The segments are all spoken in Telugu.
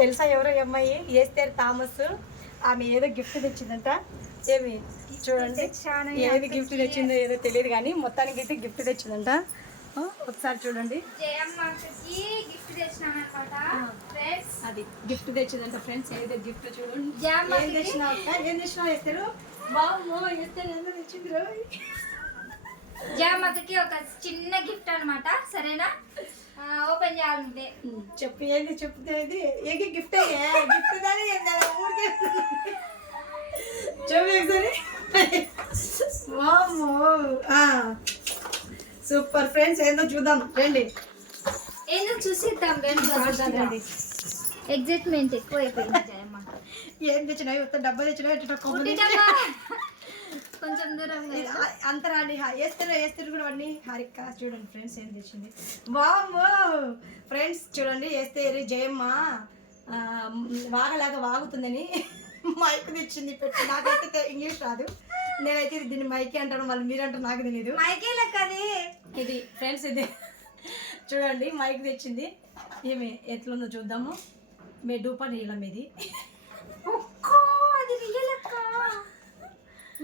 తెలుసా ఎవరో అమ్మాయి ఏస్తేరు థామస్, ఆమె ఏదో గిఫ్ట్ తెచ్చిందంట. ఏమి చూడండి, ఏది గిఫ్ట్ తెచ్చిందో ఏదో తెలియదు కానీ మొత్తానికి అయితే గిఫ్ట్ తెచ్చిందంట. ఒకసారి చూడండి, అది గిఫ్ట్ తెచ్చిందంట ఫ్రెండ్స్. ఏదో గిఫ్ట్ చూడండి. ఏం తెచ్చినావు వేస్తారు? బాబు వేస్తారు ఏదో తెచ్చింది. జామకి ఒక చిన్న గిఫ్ట్ అన్నమాట. సరేనా, ఓపెన్ చేయాలి నువ్వే. చెప్పు ఏంది, చెప్తే ఏది గిఫ్ట్ గిఫ్ట్ దాని సూపర్ ఫ్రెండ్స్. ఏందో చూద్దాం రండి. ఏందో చూసిద్దాం రండి. ఎగ్జైట్మెంట్ ఎక్కువ అయిపోయింది జయమ్మ. ఏం తెచ్చినాయి? డబ్బా తెచ్చినా కొంచెం దూరం అంతరాండి. వేస్తారు కూడా అన్ని. హారిక చూడండి ఫ్రెండ్స్ ఏం తెచ్చింది. వామ్మో ఫ్రెండ్స్ చూడండి, వేస్తే జయమ్మ వాగలాగా వాగుతుందని మైక్ తెచ్చింది పెట్టి. నాకైతే ఇంగ్లీష్ రాదు, నేనైతే దీన్ని మైకే అంటాను, మళ్ళీ మీరంటారు నాకు తెలియదు. మైకే లెక్క అది. ఇది ఫ్రెండ్స్ ఇది చూడండి మైక్ తెచ్చింది. ఏమి ఎట్లుందో చూద్దాము. మీ డూపా నీళ్ళం ఇది.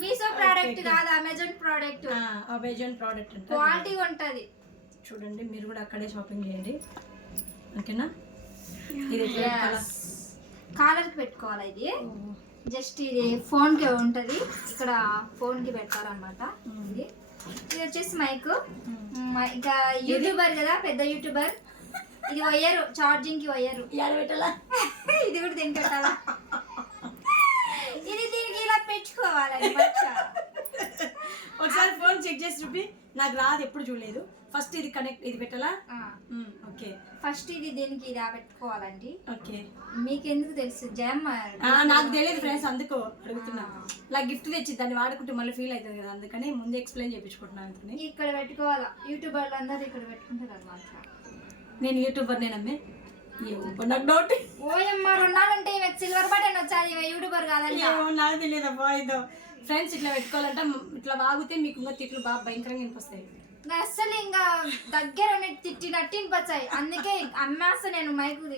మీషో ప్రోడక్ట్ కాదు, Amazon product. Amazon product quality ఉంటది. చూడండి మీరు కూడా అక్కడే షాపింగ్ చేయండి, ఓకేనా? ఇది కాలర్ కి పెట్టుకోవాలి. ఇది జస్ట్ ఇది ఫోన్ కి ఉంటది, ఇక్కడ ఫోన్ కి పెడతారన్నమాట. ఇది వచ్చేసి మైక్. ఇక యూట్యూబర్ కదా, పెద్ద యూట్యూబర్. ఇది వయ్యారు, ఛార్జింగ్ కి వయ్యారు. పెట్టాలా? ఇది కూడా దీనికి పెట్టాలా? ఇది దీనికి ఇలా పెట్టుకోవాలి. ఒకసారి ఫోన్ చెక్ చేసి చూపి. నాకు రాదు, ఎప్పుడు చూడలేదు. ఫస్ట్ ఇది కనెక్ట్, ఇది పెట్టాలా? ఓకే, ఫస్ట్ ఇది దీనికి ఇలా పెట్టుకోవాలండి. ఓకే, మీకు ఎందుకు తెలుసు జయమ్మ? నాకు తెలియదు ఫ్రెండ్స్, అందుకో అడుగుతున్నా. నాకు గిఫ్ట్ తెచ్చి దాన్ని వాడుకుంటే మళ్ళీ ఫీల్ అవుతుంది కదా, అందుకని ముందు ఎక్స్ప్లెయిన్ చేయించుకుంటున్నాను. ఇక్కడ పెట్టుకోవాలా, యూట్యూబర్లు అందరూ ఇక్కడ పెట్టుకుంటారు అన్నమాట. నేను యూట్యూబర్ నేనమ్మే, నాకు డౌట్. ఓయమ్మ రెండాలంటే సిల్వర్ బటన్ వచ్చాది, యూట్యూబర్ కాదంటే. నాకు తెలియదు అబ్బా. ఇదో ఫ్రెండ్స్ ఇట్లా పెట్టుకోవాలంటే ఇట్లా వాగితే మీకు ఇంకా తిట్లు బాగా భయంకరంగా వినిపిస్తాయి. అస్సలు ఇంకా దగ్గర తిట్టినట్టు వినిపించాయి, అందుకే అమ్మేస్తా నేను మైకు.